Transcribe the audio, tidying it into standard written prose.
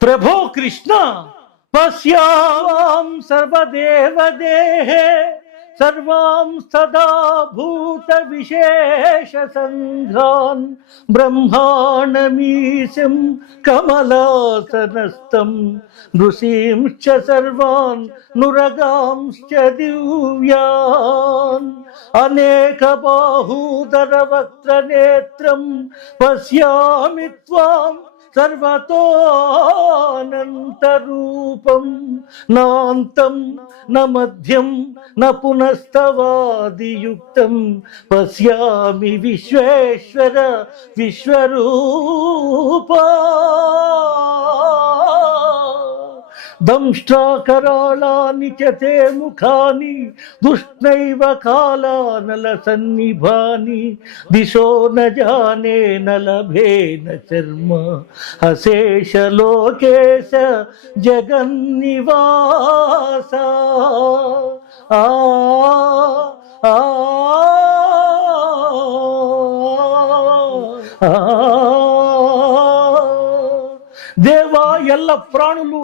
ప్రభో కృష్ణ పశ్యాం సర్వదేవదేహే సర్వాం సదా భూత విశేష సంఘాన్ బ్రహ్మాణమీశం కమలాసనస్థం నృసింశ్చ సర్వాన్ నురగాంశ్చ దివ్యాన్ అనేక బాహూదర వక్త్ర నేత్రం పశ్యామి త్వాం సర్వతోనంతరూపం నాంతం న మధ్యం న పునస్తవాదియుక్తం పశ్యామి విశ్వేశ్వర విశ్వరూపా దంష్ట్రాకరాళాని చ తే ముఖాని దుష్ణైవ కాలానల సన్నిభాని దిశో న జానే న లభే న శర్మ అశేష లోకేశ జగన్నివాస ఆ దేవా ఎల్ల ప్రాణులు